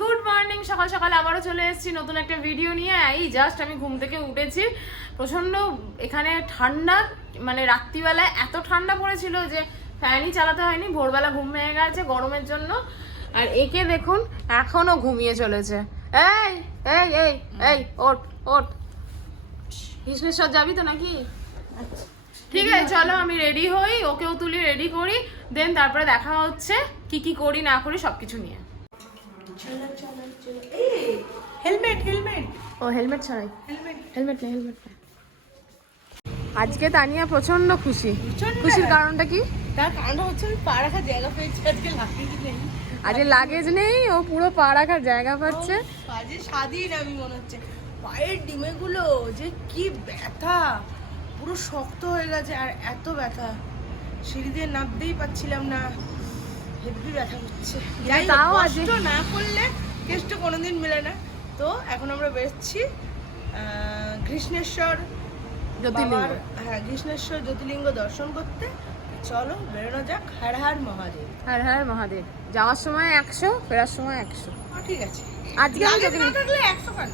Good morning. সকাল সকাল আবারও চলে এসেছি নতুন একটা ভিডিও নিয়ে। এই জাস্ট আমি ঘুম থেকে উঠেছি, প্রচন্ড এখানে ঠান্ডা, মানে রাত্রিবেলায় এত ঠান্ডা পড়েছিল যে ফ্যানই চালাতে হয়নি। ভোরবেলা ঘুম ভেঙে গেছে গরমের জন্য। আর একে দেখুন এখনো ঘুমিয়ে চলেছে। এই এই এই এই ওঠ ওঠ, কৃষ্ণেশ্বর যাবি তো নাকি? ঠিক আছে চলো আমি রেডি হই, ওকেও তুলি, রেডি করি, দেন তারপরে দেখা হচ্ছে কি কি করি না করি সবকিছু নিয়ে। হেলমেট হেলমেট ও হেলমেট ছাড়াই, হেলমেট নেই হেলমেট নেই। আজকে তানিয়া প্রচন্ড খুশি। খুশির কারণটা কি? তার কারণ হচ্ছে আমি পা রাখার জায়গা পেয়েছি, আজকে লাগেজ নেই। আজকে লাগেজ নেই, ও পুরো পা রাখার জায়গা পাচ্ছে। আজকে স্বাধীন আমি মনে হচ্ছে। পায়ের ডিমেগুলো যে কি ব্যথা, পুরো শক্ত হয়ে গেছে আর এত ব্যথা, সিঁড়ি দিয়ে নামতেই পারছিলাম না, হেভি ব্যথা করছে। যাই হোক, তাও কষ্ট না করলে কেষ্ট কোনোদিন মেলে না। তো এখন আমরা বেরোচ্ছি কৃষ্ণেশ্বর জ্যোতির্লিঙ্গ। হ্যাঁ, কৃষ্ণেশ্বর জ্যোতির্লিঙ্গ দর্শন করতে। চলো বেরোনো যাক। হর হর মহাদেব। হর হর মহাদেব। যাওয়ার সময় 100, ফেরার সময় 100। ঠিক আছে, আজকে আমি লাগেজ না থাকলে 100 কেন,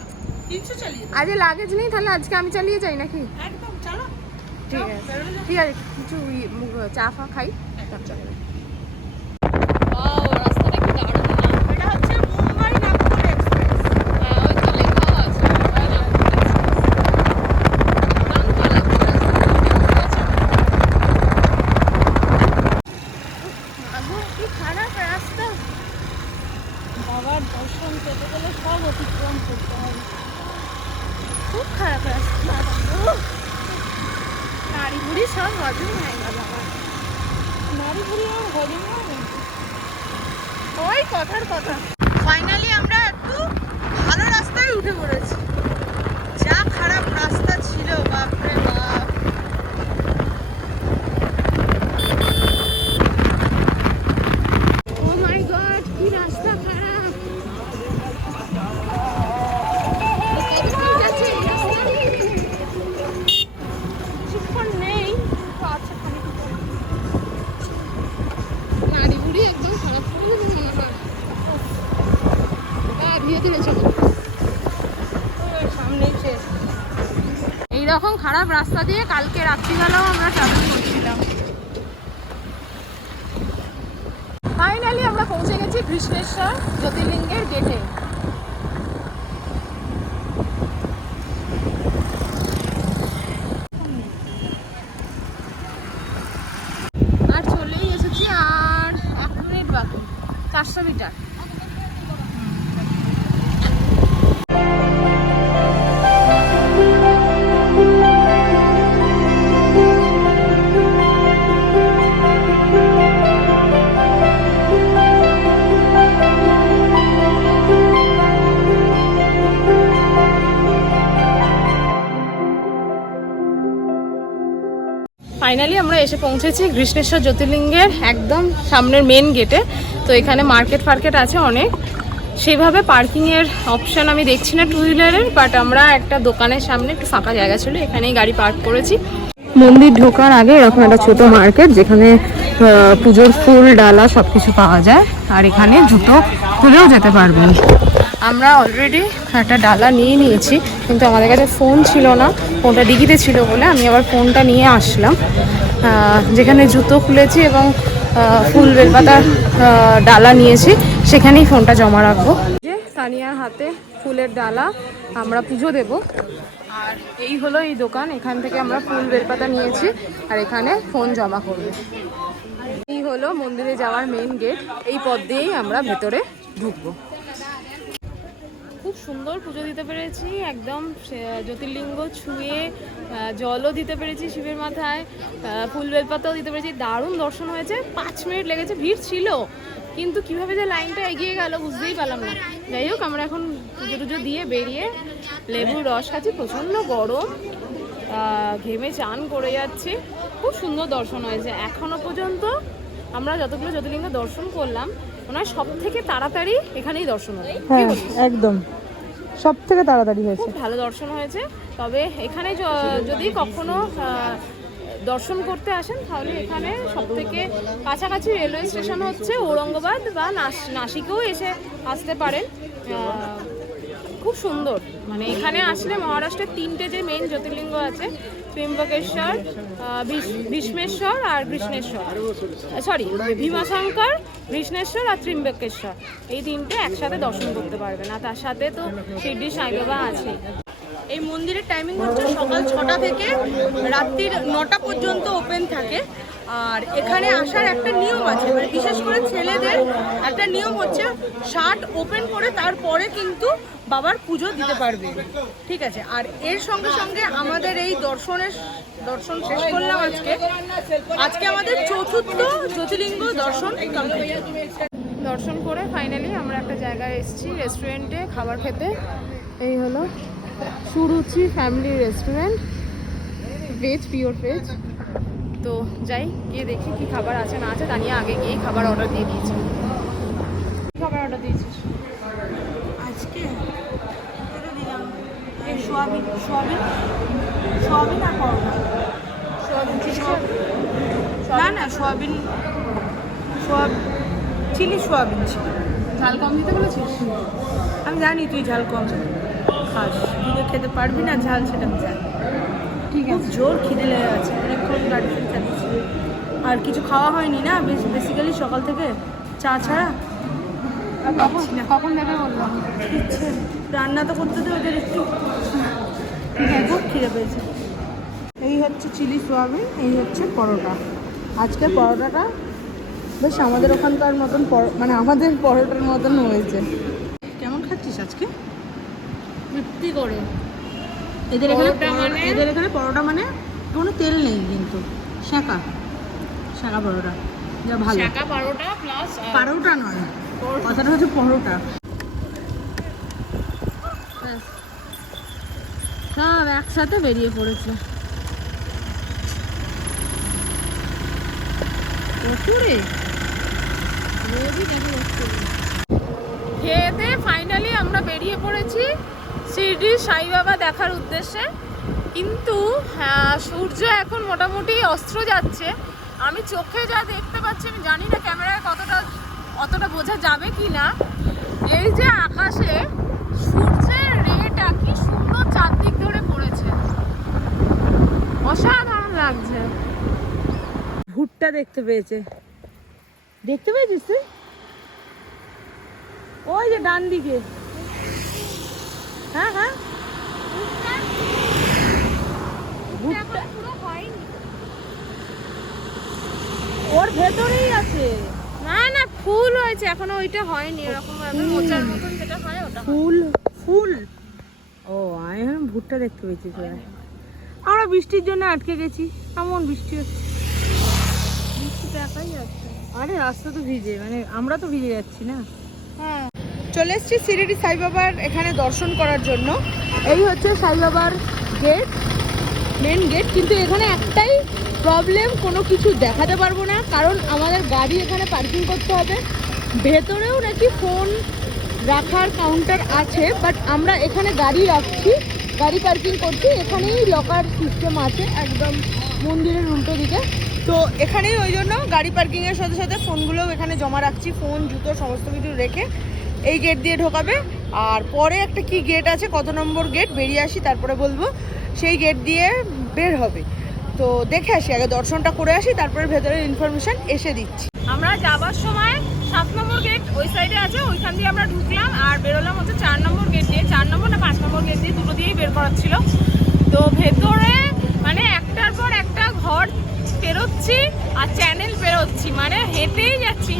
300 চালিয়ে দাও। আজকে লাগেজ নেই, তাহলে আজকে আমি চালিয়ে যাই নাকি? একদম চলো। ঠিক আছে ঠিক আছে, কিছু চা ফা খাই, তারপর চলে যাই। রাস্তাটা কি দারুণ না? এটা হচ্ছে মুম্বাই নাগপুর এক্সপ্রেস। হ্যাঁ, ওই তো লেখা আছে মুম্বাই নাগপুর এক্সপ্রেস। দারুণ ভালো লাগছে রাস্তাটা। আগো কি খারাপ রাস্তা, বাবার দর্শন পেতে গেলে সব অতিক্রম করতে হবে। খুব খারাপ রাস্তা। গাড়ি ঘুড়ি সব হজম হয়ে গেল আমার। নারী ঘুরি আমার হজম হয় না। ওই কথার কথা। ফাইনালি আমরা একটু ভালো রাস্তায় উঠে পড়েছি। যা খারাপ রাস্তা ছিল, বাপরে বাপ। ও মাই গড, কি রাস্তা খারাপ। কতক্ষণ যাচ্ছে এই রাস্তা? কিছুক্ষণ নেই তো আছে খানিক। গাড়ি গুড়ি একদম খারাপ করে দেবে মনে হয়। ধীরে ধীরে চলো। সামনেই শেষ। এইরকম খারাপ রাস্তা দিয়ে কালকে রাত্রিবেলাও আমরা ট্রাভেল করছিলাম। ফাইনালি আমরা পৌঁছে গেছি কৃষ্ণেশ্বর জ্যোতির্লিঙ্গের গেটে। আর চলেই এসেছি, আর 1 মিনিট বাকি, 400 মিটার। ফাইনালি আমরা এসে পৌঁছেছি কৃষ্ণেশ্বর জ্যোতির্লিঙ্গের একদম সামনের মেন গেটে। তো এখানে মার্কেট ফার্কেট আছে অনেক, সেইভাবে পার্কিংয়ের অপশান আমি দেখছি না টু হুইলারের, বাট আমরা একটা দোকানের সামনে একটু ফাঁকা জায়গা ছিল, এখানেই গাড়ি পার্ক করেছি। মন্দির ঢোকার আগে এরকম একটা ছোট মার্কেট, যেখানে পুজোর ফুল ডালা সবকিছু পাওয়া যায়, আর এখানে জুতো খুলেও যেতে পারবেন। আমরা অলরেডি একটা ডালা নিয়ে নিয়েছি, কিন্তু আমাদের কাছে ফোন ছিল না, ফোনটা ডিগিতে ছিল বলে আমি আবার ফোনটা নিয়ে আসলাম। যেখানে জুতো খুলেছি এবং ফুল বেলপাতার ডালা নিয়েছি, সেখানেই ফোনটা জমা রাখবো। যে তানিয়ার হাতে ফুলের ডালা, আমরা পুজো দেব। আর এই হলো এই দোকান, এখান থেকে আমরা ফুল বেলপাতা নিয়েছি আর এখানে ফোন জমা করব। এই হলো মন্দিরে যাওয়ার মেন গেট, এই পথ দিয়েই আমরা ভেতরে ঢুকবো। খুব সুন্দর পুজো দিতে পেরেছি, একদম জ্যোতির্লিঙ্গ ছুঁয়ে জলও দিতে পেরেছি শিবের মাথায়, ফুল বেলপাতাও দিতে পেরেছি। দারুণ দর্শন হয়েছে, 5 মিনিট লেগেছে, ভিড় ছিল কিন্তু কিভাবে যে লাইনটা এগিয়ে গেল বুঝতেই পারলাম না। যাই হোক, আমরা এখন পুজো টুজো দিয়ে বেরিয়ে লেবুর রস খাচ্ছি, প্রচণ্ড গরম, ঘেমে চান করে যাচ্ছি। খুব সুন্দর দর্শন হয়েছে এখনো পর্যন্ত। আমরা যতগুলো জ্যোতির্লিঙ্গ দর্শন করলাম, মনে হয় সব থেকে তাড়াতাড়ি এখানেই দর্শন হবে। হ্যাঁ একদম সব থেকে তাড়াতাড়ি হয়েছে, খুব ভালো দর্শন হয়েছে। তবে এখানে যদি কখনো দর্শন করতে আসেন তাহলে এখানে সবথেকে কাছাকাছি রেলওয়ে স্টেশন হচ্ছে ঔরঙ্গাবাদ বা নাসিকেও আসতে পারেন। খুব সুন্দর, মানে এখানে আসলে মহারাষ্ট্রের 3টে যে মেন জ্যোতির্লিঙ্গ আছে, ত্র্যম্বকেশ্বর, ভীষ্মেশ্বর আর কৃষ্ণেশ্বর, ভীমাশঙ্কর, কৃষ্ণেশ্বর আর ত্র্যম্বকেশ্বর, এই 3টে একসাথে দর্শন করতে পারবেন। আর তার সাথে তো শিরডি সাই বাবা আছে। এই মন্দিরের টাইমিং হচ্ছে সকাল 6টা থেকে রাত্রির 9টা পর্যন্ত ওপেন থাকে। আর এখানে আসার একটা নিয়ম আছে, মানে বিশেষ করে ছেলেদের একটা নিয়ম হচ্ছে শার্ট ওপেন করে তারপরে কিন্তু বাবার পুজো দিতে পারবে, ঠিক আছে। আর এর সঙ্গে সঙ্গে আমাদের এই দর্শন শেষ করলাম আজকে আমাদের 4র্থ জ্যোতির্লিঙ্গ দর্শন কমপ্লিট। দর্শন করে ফাইনালি আমরা একটা জায়গায় এসেছি রেস্টুরেন্টে খাবার খেতে। এই হলো Suruchi family restaurant, veg, pure veg. তো যাই গিয়ে দেখি কি খাবার আছে না আছে। তানিয়া আগে গিয়ে খাবার অর্ডার দিয়ে দিয়েছি। কি খাবার অর্ডার দিয়েছিস আজকে? সোয়াবিন আর পরোটা। না সোয়াবিন চিলি সোয়াবিন ছিল। ঝাল কম দিতে বলেছিস? আমি জানি তুই ঝাল কম খাস, তুই তো খেতে পারবি না ঝাল, সেটা আমি জানি। ঠিক আছে। জোর খিদে লেগে গেছে, অনেকক্ষণ গাড়ি চালিয়েছি আর কিছু খাওয়া হয়নি না, বেসিক্যালি সকাল থেকে চা ছাড়া। কখন দেবে বললাম? রান্না তো করতে দে ওদের একটু, খুব খিদে পেয়েছে। এই হচ্ছে চিলি সোয়াবিন, এই হচ্ছে পরোটা। আজকের পরোটাটা বেশ আমাদের ওখানকার মতন, মানে আমাদের পরোটার মতন হয়েছে। কেমন খাচ্ছিস আজকে? তৃপ্তি করে। এদের এখানে পরোটা মানে কোনো তেল নেই, কিন্তু শাঁকা পরোটা, যা ভালো। শাঁকা পরোটা প্লাস পরোটা নয়, কথাটা হচ্ছে পরোটা। সব একসাথে বেরিয়ে পড়েছে। খেতে ফাইনালি আমরা বেরিয়ে পড়েছি শিরডি সাই বাবা দেখার উদ্দেশ্যে। কিন্তু সূর্য এখন মোটামুটি অস্ত্র যাচ্ছে। আমি চোখে যা দেখতে পাচ্ছি, আমি জানি না ক্যামেরায় অতটা বোঝা যাবে কি না। এই যে আকাশে সূর্যের রেটা কি সুন্দর চারদিক ধরে পড়েছে, অসাধারণ লাগছে। ভুট্টা দেখতে পেয়েছিস তুই? ওই যে ডান দিকে। হ্যাঁ ভুট্টা ওর ভেতরেই আছে। না ফুল হয়েছে, এখনো ওইটা হয়নি। এরকম ভাবে মোচার মতন যেটা হয় ওটা ফুল। ও আমি ভুট্টা দেখতে পেয়েছি। আমরা বৃষ্টির জন্য আটকে গেছি, কেমন বৃষ্টি হচ্ছে। বৃষ্টিতে একাই যাচ্ছে। আরে রাস্তা তো ভিজে, মানে আমরা তো ভিজে যাচ্ছি না। হ্যাঁ, চলে এসেছি শিরডি সাই বাবার এখানে দর্শন করার জন্য। এই হচ্ছে সাই বাবার গেট, মেন গেট। কিন্তু এখানে একটাই প্রবলেম, কোনো কিছু দেখাতে পারবো না, কারণ আমাদের গাড়ি এখানে পার্কিং করতে হবে। ভেতরেও নাকি ফোন রাখার কাউন্টার আছে, বাট আমরা এখানে গাড়ি রাখছি, গাড়ি পার্কিং করছি। এখানেই লকার সিস্টেম আছে একদম মন্দিরের উল্টো দিকে। তো এখানেই ওই জন্য গাড়ি পার্কিংয়ের সাথে সাথে ফোনগুলোও এখানে জমা রাখছি, ফোন জুতো সমস্ত কিছু রেখে। এই গেট দিয়ে ঢোকাবে, আর পরে একটা কি গেট আছে, কত নম্বর গেট, বেরিয়ে আসি তারপরে বলবো। সেই গেট দিয়ে বের হবে। তো দেখে আসি, আগে দর্শনটা করে আসি, তারপরে ভেতরের ইনফরমেশন এসে দিচ্ছি। আমরা যাবার সময় 7 নম্বর গেট ওই সাইডে আছে, ওইখান দিয়ে আমরা ঢুকলাম আর বেরোলাম হচ্ছে 4 নম্বর গেট দিয়ে। 4 নম্বর না 5 নম্বর গেট দিয়ে, দুটো দিয়েই বের করার ছিল। তো ভেতরে মানে একটার পর একটা ঘর পেরোচ্ছি আর চ্যানেল পেরোচ্ছি, মানে হেঁটেই যাচ্ছি,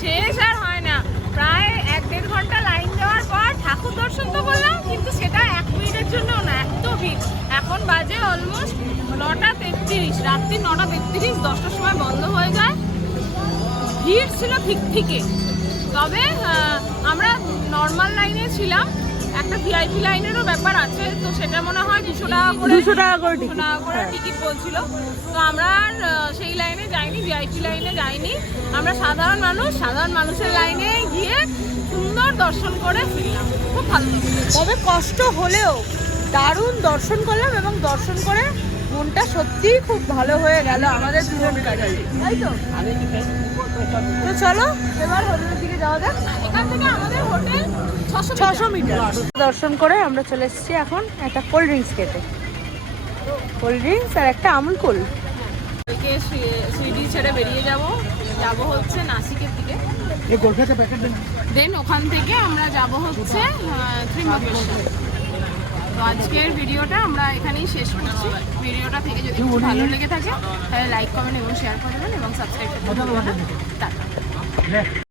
শেষ আর হয় না। প্রায় 1-1.5 ঘন্টা লাইন দেওয়ার পর ঠাকুর দর্শন তো করলাম, কিন্তু সেটা 1 মিনিটের জন্য না, এত ভিড়। এখন বাজে অলমোস্ট 9:33, রাত্রি 9:33, 10টার সময় বন্ধ হয়ে যায়। ভিড় ছিল ঠিক। তবে আমরা নর্মাল লাইনে ছিলাম, একটা ভিআইপি লাইনেরও ব্যাপার আছে, তো সেটা মনে হয় 200 টাকা করে টিকিট বলছিল। তো আমরা আর সেই লাইনে যাইনি, ভিআইপি লাইনে যাইনি। আমরা সাধারণ মানুষের লাইনে গিয়ে সুন্দর দর্শন করে ফিরলাম। খুব ভালো লাগলো। তবে কষ্ট হলেও দারুণ দর্শন করলাম, এবং দর্শন করে মনটা সত্যিই খুব ভালো হয়ে গেল আমাদের দুজন কাছে, তাই তো? তো চলো এবার হোটেলের দিকে যাওয়া যাক। এখান থেকে আমাদের হোটেল 600 মিটার দর্শন করে আমরা চলে এসেছি এখন একটা কোল্ড ড্রিঙ্কস খেতে। কোল্ড ড্রিঙ্কস আর একটা আমুল কুল। কালকে সুইডি ছেড়ে বেরিয়ে যাব হচ্ছে নাসিকের দিকে। দেন ওখান থেকে আমরা যাব হচ্ছে ত্রিম্বকেশ্বর। তো আজকের ভিডিওটা আমরা এখানেই শেষ করছি। ভিডিওটা থেকে যদি একটু ভালো লেগে থাকে তাহলে লাইক কমেন্ট এবং শেয়ার করে দেবেন এবং সাবস্ক্রাইব করতে ভুলবেন না। টাটা।